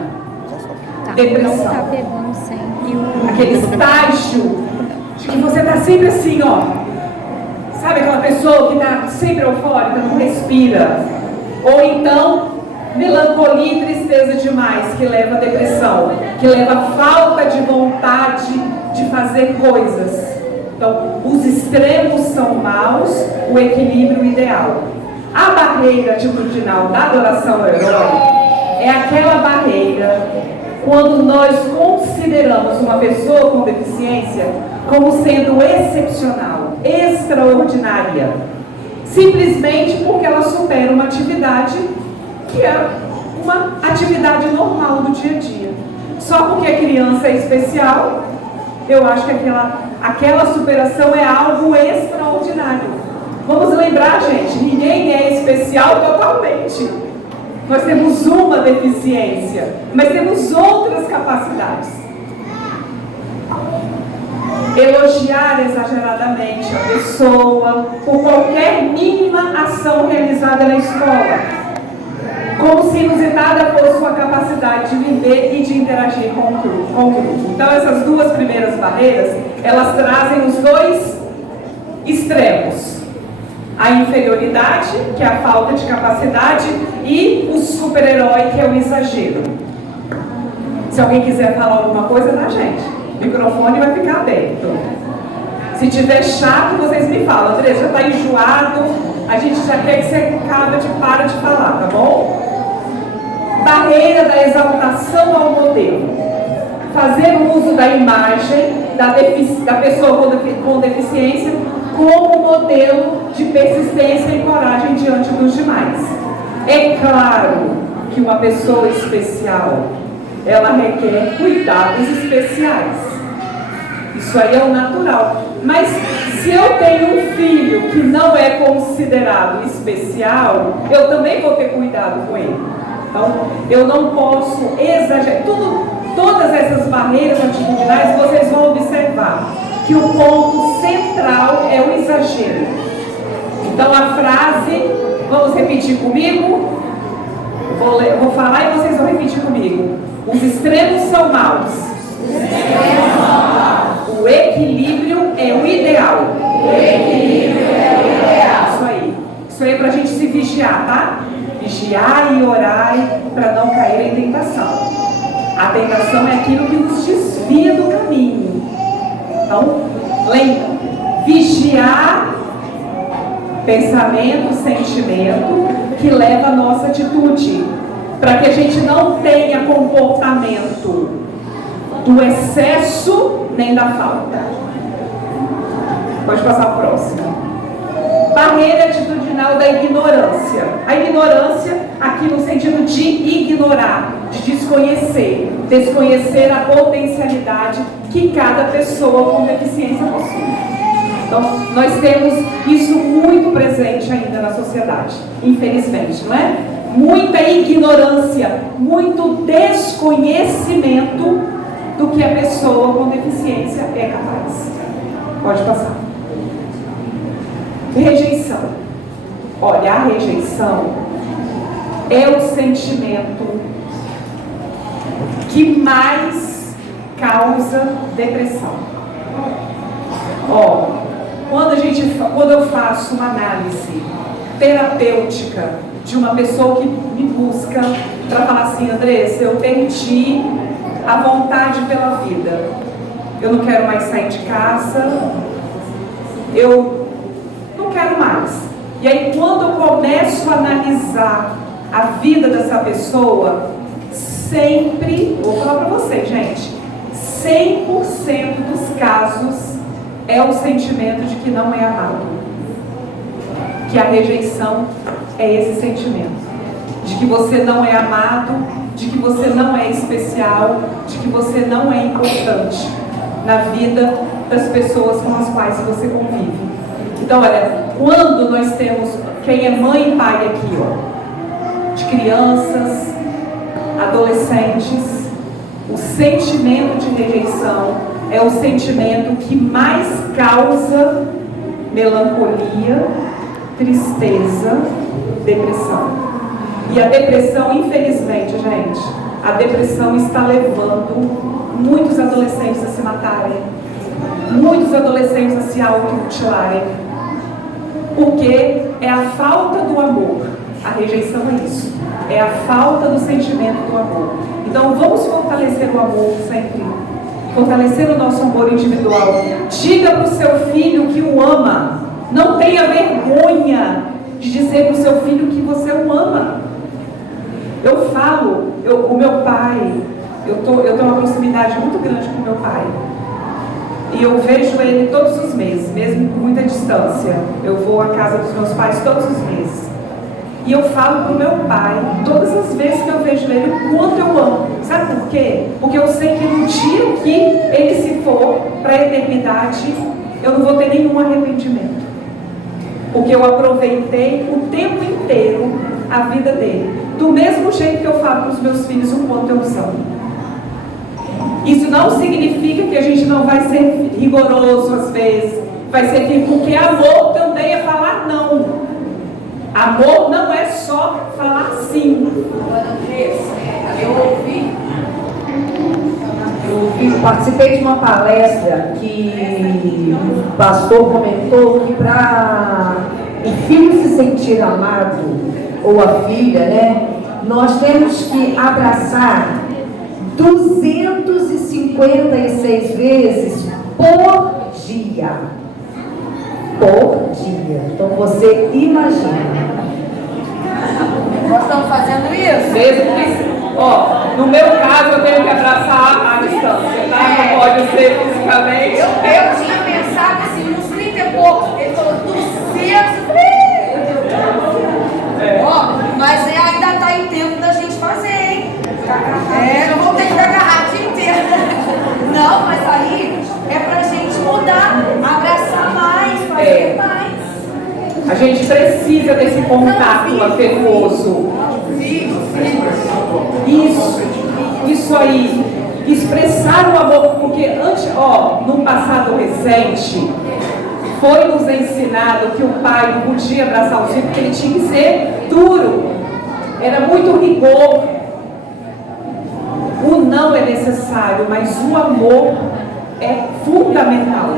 depressão. Aquele estágio de que você está sempre assim, sabe aquela pessoa que está sempre eufórica, não respira? Ou então, melancolia e tristeza demais, que leva a depressão, que leva a falta de vontade de fazer coisas. Então, os extremos são maus, o equilíbrio ideal. A barreira atitudinal da adoração ao herói é aquela barreira quando nós consideramos uma pessoa com deficiência como sendo excepcional, extraordinária, simplesmente porque ela supera uma atividade que é uma atividade normal do dia a dia. Só porque a criança é especial, eu acho que aquela superação é algo extraordinário. Vamos lembrar, gente, ninguém é especial totalmente. Nós temos uma deficiência, mas temos outras capacidades. Elogiar exageradamente a pessoa por qualquer mínima ação realizada na escola. como se inusitada fosse sua capacidade de viver e de interagir com o grupo. Então, essas duas primeiras barreiras, elas trazem os dois extremos. A inferioridade, que é a falta de capacidade, e o super-herói, que é o exagero. Se alguém quiser falar alguma coisa, tá, gente? O microfone vai ficar aberto. Se tiver chato, vocês me falam. André, já está enjoado, a gente já quer que você para de falar, tá bom? Barreira da exaltação ao modelo. Fazer uso da imagem da pessoa com deficiência como modelo de persistência e coragem diante dos demais. É claro que uma pessoa especial, ela requer cuidados especiais. Isso aí é o natural. Mas se eu tenho um filho que não é considerado especial, eu também vou ter cuidado com ele. Então, eu não posso exagerar. Todas essas barreiras atitudinais, vocês vão observar que o ponto central é o exagero. Então, a frase, vamos repetir comigo? Vou falar e vocês vão repetir comigo. Os extremos são maus. O equilíbrio é o ideal. Isso aí. Isso aí é para a gente se vigiar, tá? Vigiar e orar para não cair em tentação. A tentação é aquilo que nos desvia do caminho. Então, lembra, vigiar pensamento, sentimento que leva a nossa atitude, para que a gente não tenha comportamento do excesso nem da falta. Pode passar para o próximo. Barreira atitudinal da ignorância. A ignorância aqui no sentido de ignorar, de desconhecer a potencialidade que cada pessoa com deficiência possui. Então, nós temos isso muito presente ainda na sociedade, infelizmente, não é? Muita ignorância, muito desconhecimento do que a pessoa com deficiência é capaz. Pode passar. Rejeição. Olha, a rejeição é o sentimento que mais causa depressão. Quando eu faço uma análise terapêutica de uma pessoa que me busca para falar assim, Andressa, eu perdi a vontade pela vida. Eu não quero mais sair de casa. Eu não quero mais. E aí, quando eu começo a analisar a vida dessa pessoa, sempre, vou falar para vocês, gente, 100% dos casos é o sentimento de que não é amado. Que a rejeição é esse sentimento. De que você não é amado, de que você não é especial, de que você não é importante na vida das pessoas com as quais você convive. Então, olha, quando nós temos, quem é mãe e pai aqui, ó, de crianças, adolescentes, o sentimento de rejeição é o sentimento que mais causa melancolia, tristeza, depressão. E a depressão, infelizmente, gente, a depressão está levando muitos adolescentes a se matarem, muitos adolescentes a se automutilarem, porque é a falta do amor. A rejeição é isso, é a falta do sentimento do amor. Então vamos fortalecer o amor sempre, fortalecer o nosso amor individual. Diga para o seu filho que o ama. Não tenha vergonha de dizer para o seu filho que você o ama. Eu falo, o meu pai, eu tenho uma proximidade muito grande com o meu pai. E eu vejo ele todos os meses, mesmo com muita distância. Eu vou à casa dos meus pais todos os meses. E eu falo para o meu pai, todas as vezes que eu vejo ele, o quanto eu amo. Sabe por quê? Porque eu sei que no dia que ele se for para a eternidade, eu não vou ter nenhum arrependimento. Porque eu aproveitei o tempo inteiro a vida dele. Do mesmo jeito que eu falo para os meus filhos o quanto eu os amo. Isso não significa que a gente não vai ser rigoroso às vezes. Vai ser firme, porque amor também é falar não. Amor não é só falar sim. Participei de uma palestra que o pastor comentou que para o filho se sentir amado, ou a filha, né, nós temos que abraçar 256 vezes por dia. Por dia. Então você imagina. Nós estamos fazendo isso? Mesmo que, ó, no meu caso eu tenho que abraçar a distância, tá? Não pode ser fisicamente. Eu tinha pensado assim, uns 30 e poucos. Ele falou 200. Ó, mas ainda está em tempo da gente fazer, hein? Não vou ter que dar garrafa inteira. Não, mas aí é pra gente mudar, abraçar mais, fazer mais. A gente precisa desse contato afetuoso. Isso aí. Expressar o amor, porque antes, no passado recente, foi nos ensinado que o pai não podia abraçar o filho porque ele tinha que ser duro. Era muito rigor. O não é necessário, mas o amor é fundamental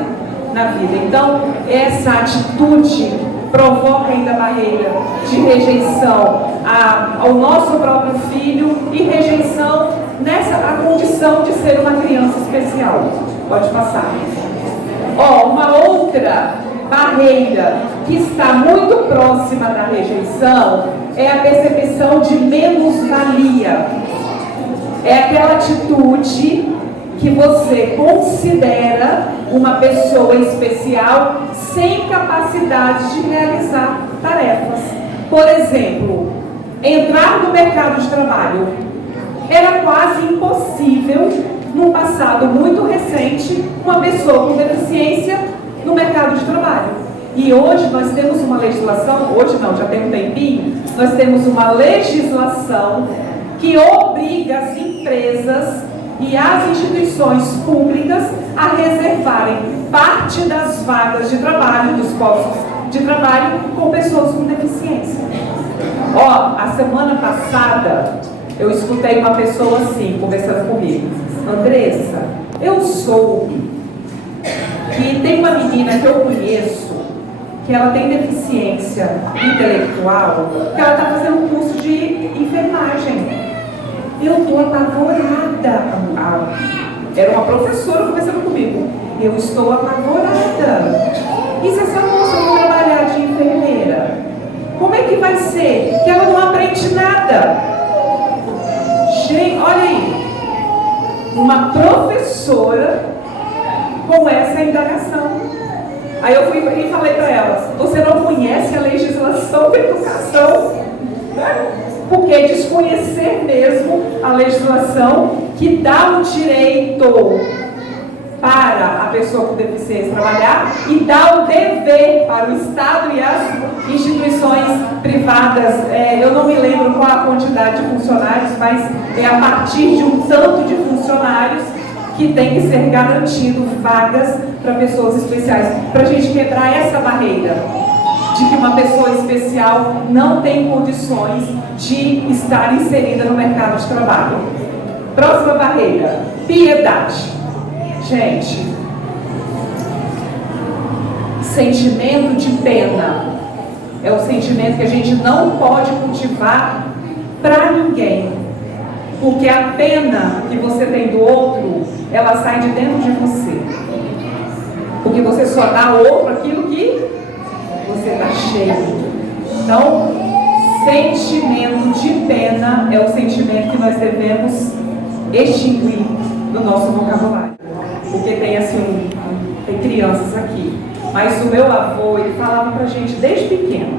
na vida. Então, essa atitude provoca ainda barreira de rejeição ao nosso próprio filho e rejeição nessa a condição de ser uma criança especial. Pode passar. Uma outra barreira que está muito próxima da rejeição é a percepção de menos-valia. É aquela atitude que você considera uma pessoa especial sem capacidade de realizar tarefas. Por exemplo, entrar no mercado de trabalho. Era quase impossível, num passado muito recente, uma pessoa com deficiência no mercado de trabalho. E hoje nós temos uma legislação, hoje não, já tem um tempinho, nós temos uma legislação que obriga as empresas e as instituições públicas a reservarem parte das vagas de trabalho, dos postos de trabalho, com pessoas com deficiência. A semana passada, eu escutei uma pessoa assim, conversando comigo. Andressa, eu soube que tem uma menina que eu conheço, que ela tem deficiência intelectual, que ela está fazendo um curso de enfermagem. Eu estou apavorada. Era uma professora conversando comigo. Eu estou apavorada. E se essa moça for trabalhar de enfermeira? Como é que vai ser? Que ela não aprende nada. Gente, olha aí. Uma professora com essa indagação. Aí eu fui e falei para ela: você não conhece a legislação da educação? Né? Porque desconhecer mesmo a legislação que dá o direito para a pessoa com deficiência trabalhar e dá o dever para o Estado e as instituições privadas. Eu não me lembro qual a quantidade de funcionários, mas é a partir de um tanto de funcionários que tem que ser garantido vagas para pessoas especiais, para a gente quebrar essa barreira de que uma pessoa especial não tem condições de estar inserida no mercado de trabalho. Próxima barreira, piedade. Gente, sentimento de pena é o sentimento que a gente não pode cultivar para ninguém, porque a pena que você tem do outro, ela sai de dentro de você, porque você só dá ao outro aquilo que você está cheio. Então, sentimento de pena é o sentimento que nós devemos extinguir do nosso vocabulário. Porque tem assim, tem crianças aqui. Mas o meu avô, ele falava pra gente desde pequeno,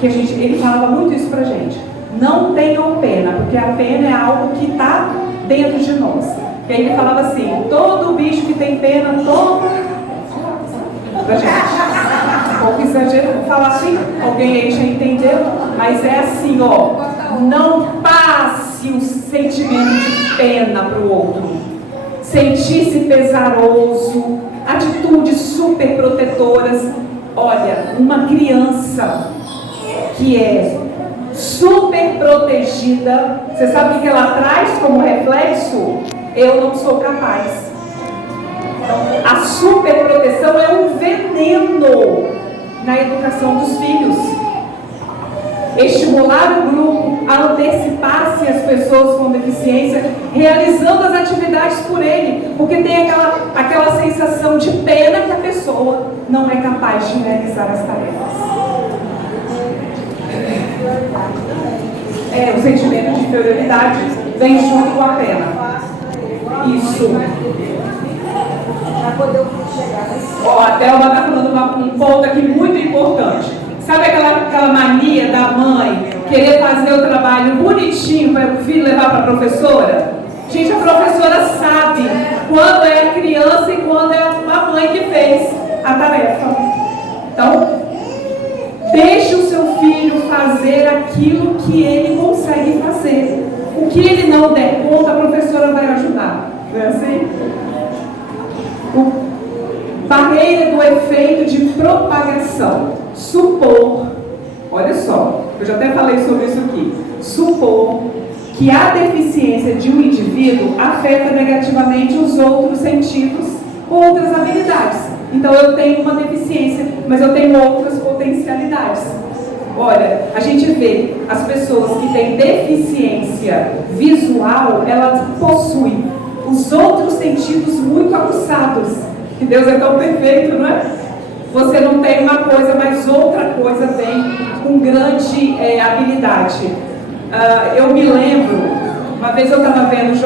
que ele falava muito isso pra gente. Não tenham pena, porque a pena é algo que está dentro de nós. E aí ele falava assim: todo bicho que tem pena, toma pra gente. Um pouco exagero, vou falar assim, alguém aí já entendeu, mas é assim, não passe o sentimento de pena para o outro. Sentir-se pesaroso, atitudes super protetoras. Olha, uma criança que é super protegida. Você sabe o que ela traz como reflexo? Eu não sou capaz. A superproteção é um veneno na educação dos filhos. Estimular o grupo a antecipar-se as pessoas com deficiência, realizando as atividades por ele, porque tem aquela sensação de pena que a pessoa não é capaz de realizar as tarefas. O sentimento de inferioridade vem junto com a pena. Isso. A Thelma está falando um ponto aqui muito importante. Sabe aquela mania da mãe querer fazer o trabalho bonitinho para o filho levar para a professora? Gente, a professora sabe quando é a criança e quando é a mãe que fez a tarefa. Então, deixe o seu filho fazer aquilo que ele consegue fazer. O que ele não der conta, a professora vai ajudar. Não é assim? Barreira do efeito de propagação. Supor, olha só, eu já até falei sobre isso aqui. Supor que a deficiência de um indivíduo afeta negativamente os outros sentidos, outras habilidades. Então eu tenho uma deficiência, mas eu tenho outras potencialidades. Olha, a gente vê as pessoas que têm deficiência visual, elas possuem os outros sentidos muito aguçados. Que Deus é tão perfeito, não é? Você não tem uma coisa, mas outra coisa vem com grande habilidade. Eu me lembro, uma vez eu estava vendo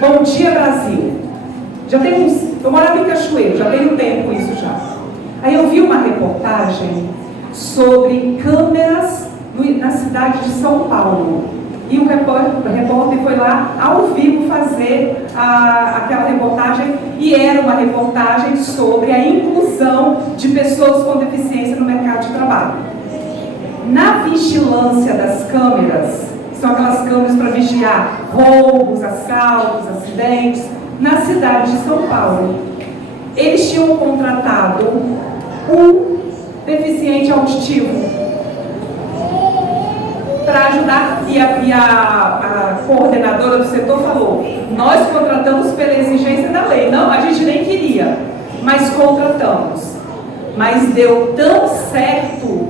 Bom Dia Brasil. Eu morava em Cachoeiro, já tem um tempo isso já. Aí eu vi uma reportagem sobre câmeras na cidade de São Paulo. E o repórter foi lá ao vivo fazer aquela reportagem, e era uma reportagem sobre a inclusão de pessoas com deficiência no mercado de trabalho. Na vigilância das câmeras, que são aquelas câmeras para vigiar roubos, assaltos, acidentes, na cidade de São Paulo, eles tinham contratado um deficiente auditivo para ajudar, e a coordenadora do setor falou: nós contratamos pela exigência da lei. Não, a gente nem queria, mas contratamos. Mas deu tão certo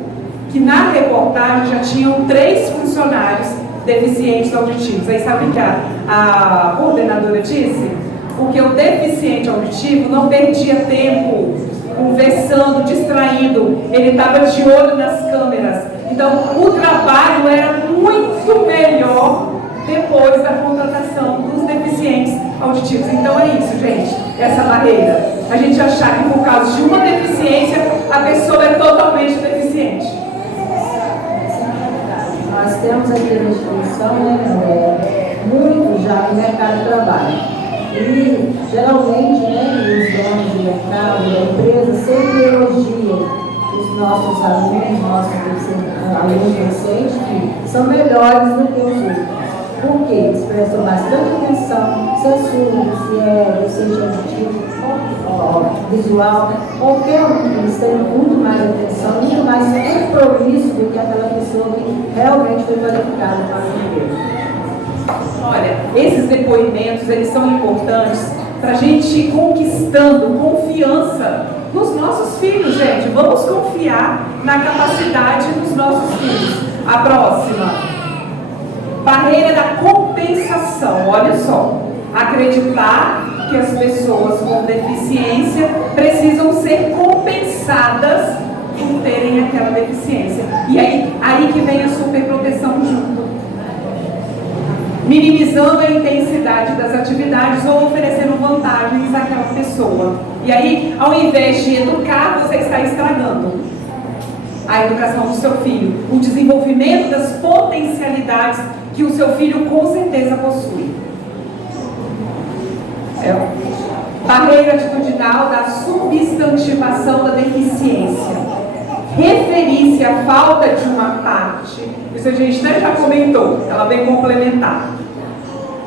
que na reportagem já tinham 3 funcionários deficientes auditivos. Aí sabe o que a coordenadora disse? Porque o deficiente auditivo não perdia tempo conversando, distraído, ele estava de olho nas câmeras. Então, o trabalho era muito melhor depois da contratação dos deficientes auditivos. Então é isso, gente, essa barreira. A gente achar que por causa de uma deficiência, a pessoa é totalmente deficiente. Nós temos aqui na instituição, muito já no mercado de trabalho. E, geralmente, os donos de mercado, da empresa, sempre elogiam os nossos alunos docentes, que são melhores do que os outros. Porque eles prestam bastante atenção, censuram se é docente auditivo, visual, qualquer um, eles têm muito mais atenção, muito mais compromisso do que aquela pessoa que realmente foi qualificada para a empresa. Olha, esses depoimentos, eles são importantes para a gente ir conquistando confiança nos nossos filhos, gente. Vamos confiar na capacidade dos nossos filhos. A próxima. Barreira da compensação. Olha só. Acreditar que as pessoas com deficiência precisam ser compensadas por terem aquela deficiência. E aí que vem a superproteção junto. Minimizando a intensidade das atividades ou oferecendo vantagens àquela pessoa. E aí, ao invés de educar, você está estragando a educação do seu filho, o desenvolvimento das potencialidades que o seu filho com certeza possui. Barreira atitudinal da substantivação da deficiência. Referir-se à falta de uma parte, isso a gente até já comentou, ela vem complementar.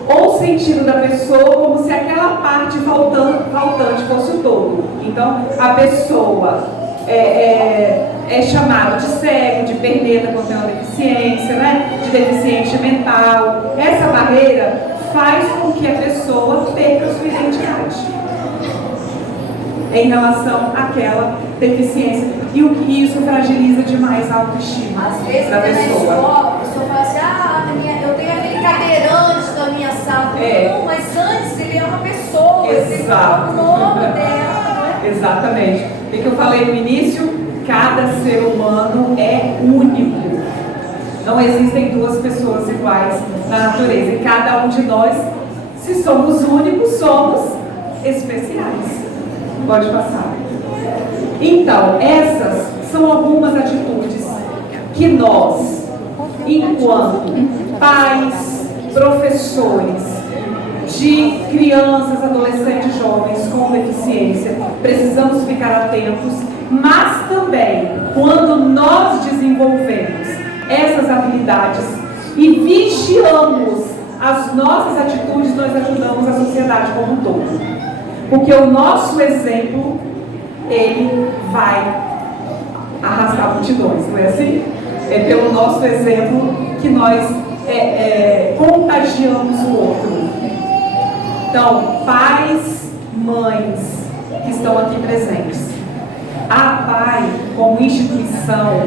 Ou sentido da pessoa como se aquela parte faltante fosse o todo. Então, a pessoa é chamado de cego, de perneta quando tem uma deficiência, né? De deficiente mental. Essa barreira faz com que a pessoa perca sua identidade em relação àquela deficiência. E o que isso fragiliza demais a autoestima Às vezes da até na pessoa. escola, a pessoa fala assim, eu tenho aquele cadeirante da minha sala. Não, mas antes ele é uma pessoa, ele tem o nome dela. Exatamente. O que eu falei no início? Cada ser humano é único. Não existem duas pessoas iguais na natureza. E cada um de nós, se somos únicos, somos especiais. Pode passar. Então, essas são algumas atitudes que nós, enquanto pais, professores de crianças, adolescentes, jovens com deficiência, precisamos ficar atentos, mas também quando nós desenvolvemos essas habilidades e vigiamos as nossas atitudes, nós ajudamos a sociedade como um todo. Porque o nosso exemplo, ele vai arrastar multidões, não é assim? É pelo nosso exemplo que nós contagiamos o outro. Então, pais, mães que estão aqui presentes, a PAI como instituição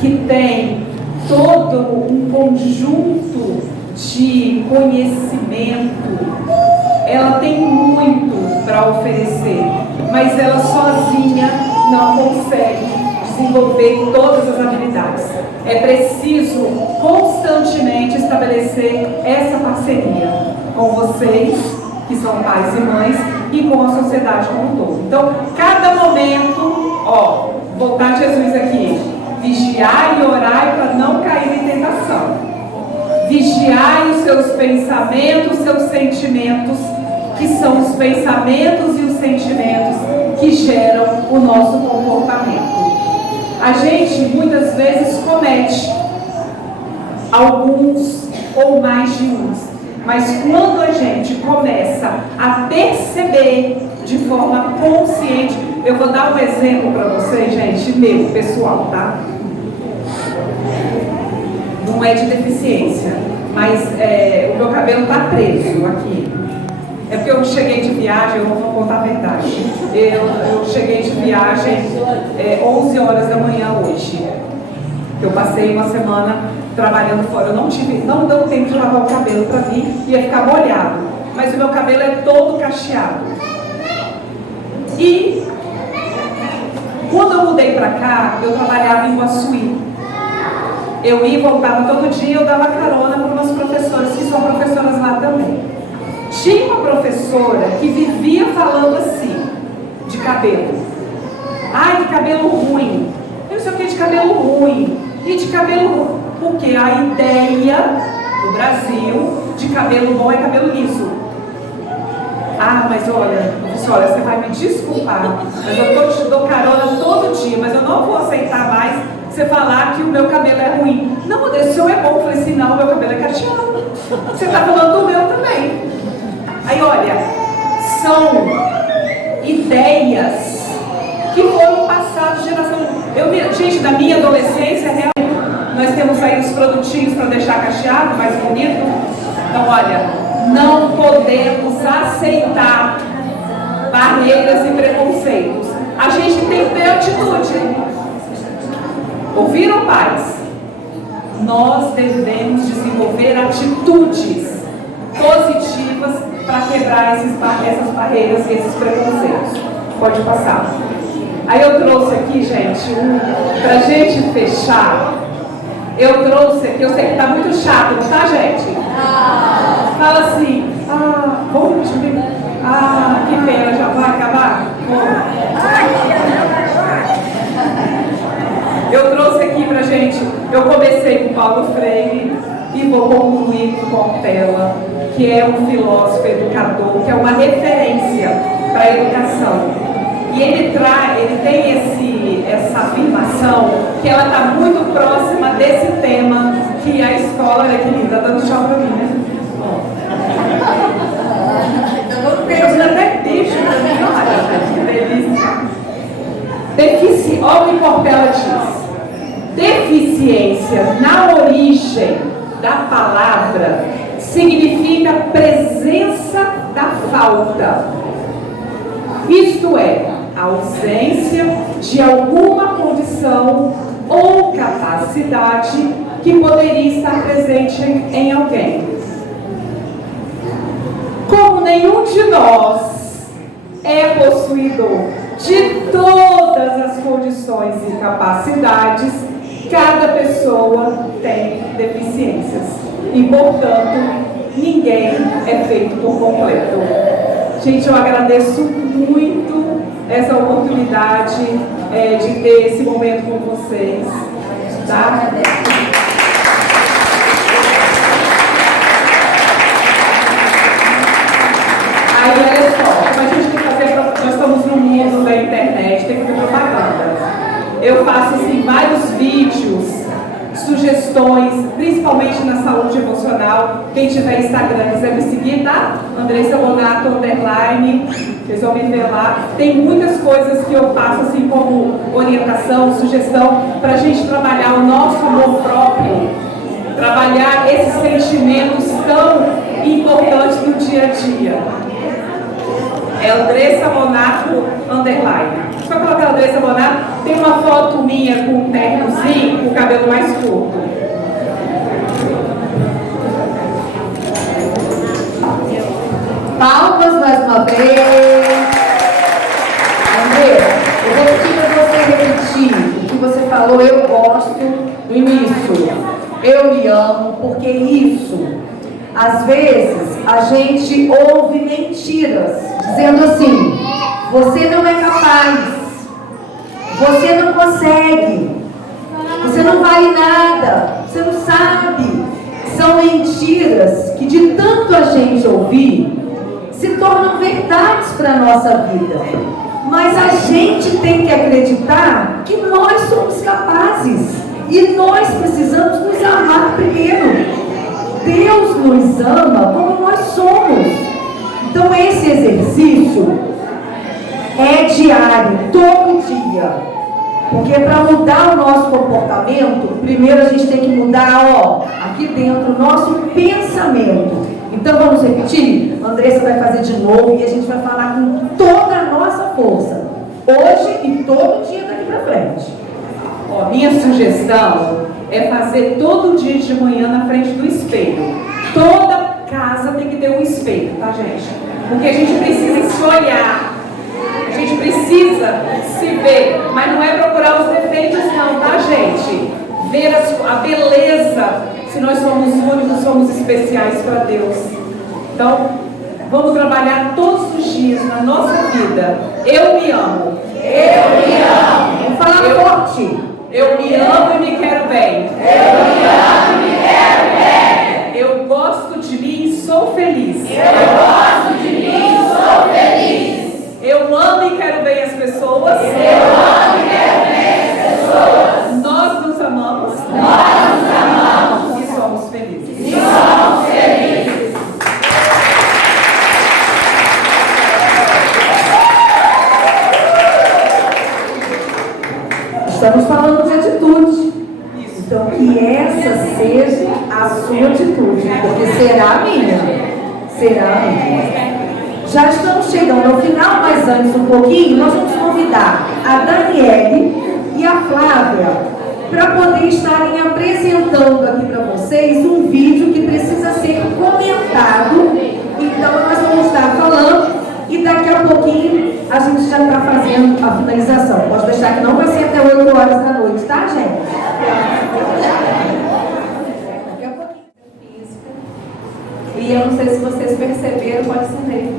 que tem todo um conjunto de conhecimento, ela tem muito para oferecer, mas ela sozinha não consegue desenvolver todas as habilidades. É preciso constantemente estabelecer essa parceria com vocês, que são pais e mães, e com a sociedade como um todo. Então, cada momento, voltar Jesus aqui, vigiai e orai para não cair em tentação. Vigiai os seus pensamentos, os seus sentimentos, que são os pensamentos e os sentimentos que geram o nosso comportamento. A gente muitas vezes comete alguns ou mais de uns, mas quando a gente começa a perceber de forma consciente, eu vou dar um exemplo para vocês, gente, meu, pessoal, tá? Não é de deficiência, mas o meu cabelo tá preso aqui. É porque eu cheguei de viagem, eu vou contar a verdade. Eu cheguei de viagem 11 horas da manhã hoje. Eu passei uma semana trabalhando fora. Eu não deu tempo de lavar o cabelo para vir, ia ficar molhado. Mas o meu cabelo é todo cacheado. E quando eu mudei para cá, eu trabalhava em Guaçuí. Eu ia e voltava todo dia, eu dava carona para umas professoras que são professoras lá também. Tinha uma professora que vivia falando assim, de cabelo. Ai, que cabelo ruim. Eu não sei o que de cabelo ruim. E de cabelo ruim. Porque a ideia do Brasil de cabelo bom é cabelo liso. Ah, mas olha, professora, você vai me desculpar, mas eu te dou carona todo dia, mas eu não vou aceitar mais você falar que o meu cabelo é ruim. Não, o seu é bom. Eu falei assim, não, o meu cabelo é cacheado. Você está falando do meu também. Aí, olha, são ideias que foram passadas de geração. Gente, da minha adolescência, realmente, nós temos aí os produtinhos para deixar cacheado, mais bonito. Então, olha, não podemos aceitar barreiras e preconceitos. A gente tem que ter atitude. Ouviram, pais? Nós devemos desenvolver atitudes positivas para quebrar essas barreiras e esses preconceitos. Pode passar. Aí eu trouxe aqui, gente, para a gente fechar, eu trouxe aqui, eu sei que está muito chato, não tá, gente? Fala assim, vamos que pena, já vai acabar? Eu trouxe aqui pra gente, eu comecei com Paulo Freire e vou concluir com Cortella, que é um filósofo educador, que é uma referência para a educação. E ele tem essa afirmação que ela está muito próxima desse tema, que a escola, olha que linda, tá dando tchau pra mim, né? Eu até bicho pra mim, olha, que delícia. Olha o que Cortella diz. Deficiência, na origem da palavra, significa presença da falta. Isto é, a ausência de alguma condição ou capacidade que poderia estar presente em alguém. Como nenhum de nós é possuidor de todas as condições e capacidades, cada pessoa tem deficiências e, portanto, ninguém é feito por completo. Gente, eu agradeço muito essa oportunidade de ter esse momento com vocês. Tá? Aí, olha só, como a gente tem que fazer, nós estamos no mundo da internet, tem que fazer propaganda. Eu faço assim, vários vídeos, sugestões, principalmente na saúde emocional. Quem tiver Instagram quiser me seguir, tá? Andressa Bonato _, vocês vão me ver lá. Tem muitas coisas que eu faço assim como orientação, sugestão, para a gente trabalhar o nosso amor próprio, trabalhar esses sentimentos tão importantes do dia a dia. É Andressa Bonato _. Só colocar Andressa Bonato, tem uma foto minha com um ternozinho, com o cabelo mais curto. Palmas mais uma vez. André, eu vou pedir para você repetir o que você falou. Eu gosto do início. Eu me amo, porque isso, às vezes, a gente ouve mentiras, dizendo assim: você não é capaz, você não consegue, você não vale nada, você não sabe. São mentiras que, de tanto a gente ouvir, se tornam verdades para a nossa vida. Mas a gente tem que acreditar que nós somos capazes e nós precisamos nos amar primeiro. Deus nos ama como nós somos. Então esse exercício é diário, todo dia. Porque para mudar o nosso comportamento, primeiro a gente tem que mudar, aqui dentro, o nosso pensamento. Então vamos repetir? A Andressa vai fazer de novo e a gente vai falar com toda a nossa força. Hoje e todo dia daqui para frente. Minha sugestão é fazer todo dia de manhã na frente do espelho. Toda casa tem que ter um espelho, tá, gente? Porque a gente precisa se olhar. A gente precisa se ver. Mas não é procurar os defeitos não, tá, gente? Ver a beleza. Se nós somos únicos, somos especiais para Deus. Então, vamos trabalhar todos os dias na nossa vida. Eu me amo. Eu me amo. Vamos falar forte. Eu me amo e me quero bem. Eu me amo e me quero bem. Eu gosto de mim e sou feliz. Eu gosto de mim e sou feliz. Eu amo e quero bem as pessoas. Eu amo e quero bem as pessoas. Nós nos amamos. Nós nos amamos. E somos felizes. E somos felizes. Estamos falando de atitude. Então, que essa seja a sua atitude, porque será a minha. Será a minha. Já estamos chegando ao final, mas antes um pouquinho, nós vamos convidar a Daniele e a Flávia para poder estarem apresentando aqui para vocês um vídeo que precisa ser comentado. Então, nós vamos estar falando e daqui a pouquinho a gente já está fazendo a finalização. Pode deixar que não vai ser até 8 horas da noite, tá, gente? Daqui a pouquinho. E eu não sei se vocês perceberam, pode ser.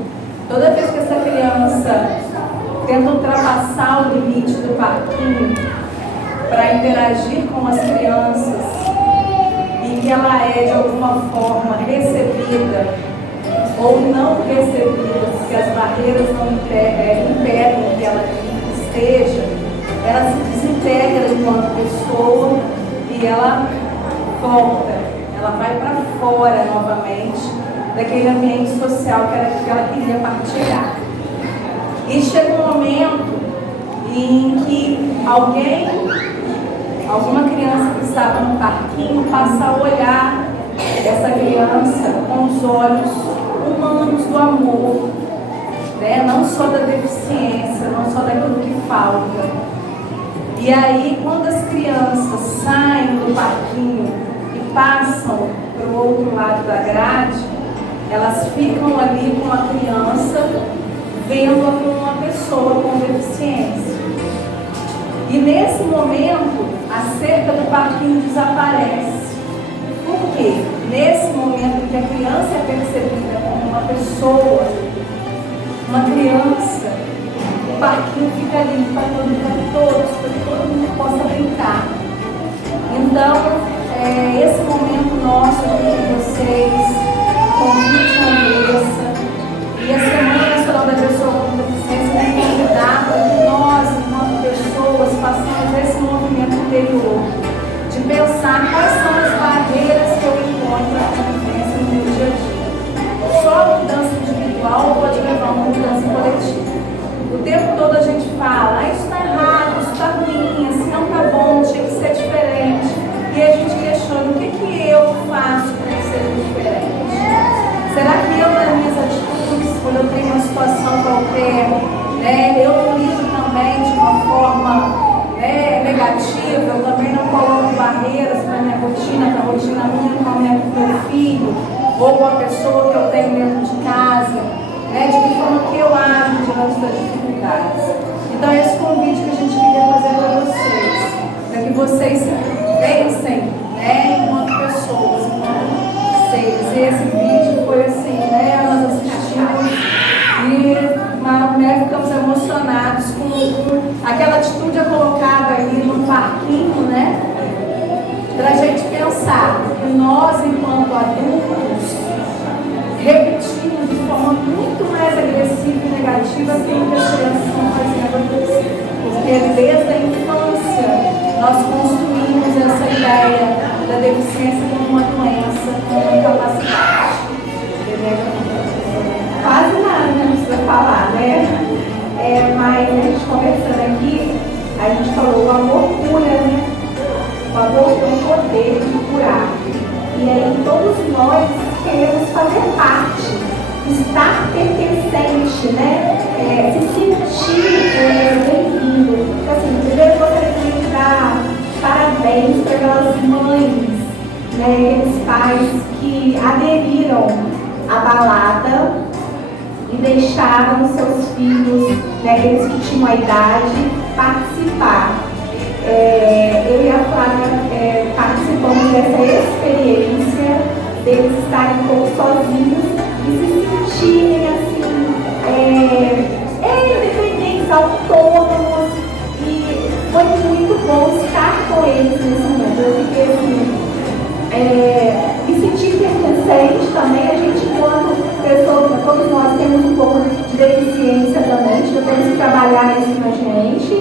Toda vez que essa criança tenta ultrapassar o limite do parquinho para interagir com as crianças e que ela é de alguma forma recebida ou não recebida, porque as barreiras não impedem que ela esteja, ela se desintegra enquanto pessoa e ela volta, ela vai para fora novamente daquele ambiente social que ela queria partilhar. E chega um momento em que alguma criança que estava no parquinho passa a olhar essa criança com os olhos humanos do amor, né? Não só da deficiência, não só daquilo que falta. E aí, quando as crianças saem do parquinho e passam para o outro lado da grade, elas ficam ali com a criança, vendo-a como uma pessoa com deficiência. E nesse momento, a cerca do parquinho desaparece. Por quê? Nesse momento em que a criança é percebida como uma pessoa, uma criança, o parquinho fica livre para todos, para que todo mundo possa brincar. Então, esse momento nosso aqui com vocês, convite à mesa, e a Semana Nacional da Pessoa com Deficiência vem convidar para que nós, enquanto pessoas, façamos esse movimento interior, de pensar quais são as barreiras que eu encontro na convivência no meu dia a dia. Só a mudança individual pode levar a uma mudança coletiva. O tempo todo a gente fala, isso está errado, isso está ruim, assim não está bom, tinha que ser diferente. E a gente questiona, o que eu faço para que seja diferente? Será que eu, nas minhas atitudes, quando eu tenho uma situação qualquer, né, eu não lido também de uma forma negativa, eu também não coloco barreiras para a minha rotina, para a rotina minha com o meu filho, ou com a pessoa que eu tenho dentro de casa, né, de que forma que eu ajo diante das dificuldades. Então, esse convite que a gente queria fazer para vocês, para que vocês pensem, né, enquanto pessoas, enquanto seres. E esse vídeo foi assim, né, nós assistimos e ficamos emocionados com aquela atitude colocada ali no parquinho, né, para a gente pensar que nós, enquanto adultos, repetimos de forma muito mais agressiva e negativa aquilo que as crianças estão fazendo, porque desde a infância nós construímos essa ideia da deficiência como uma doença, como uma incapacidade. Quase nada, não precisa falar, né? Mas a gente conversando aqui, a gente falou o amor cura, né? O amor tem o poder de curar. E aí todos nós queremos fazer parte, estar pertencente, né? Se sentir bem-vindo. Assim, primeiro eu gostaria de dar parabéns para aquelas mães, né, aqueles pais que aderiram à balada e deixaram seus filhos, né, aqueles que tinham a idade, participar. Eu e a Flávia participamos dessa experiência deles estarem um pouco sozinhos e se sentirem assim, independentes, autônomos, e foi muito bom estar com eles nesse momento. Eu fiquei assim, me senti pertencente também. A gente, enquanto pessoas, todos nós temos um pouco de deficiência também, então temos que trabalhar isso na gente.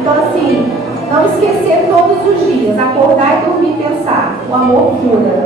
Então, assim, não esquecer todos os dias, acordar e dormir e pensar, o amor cura.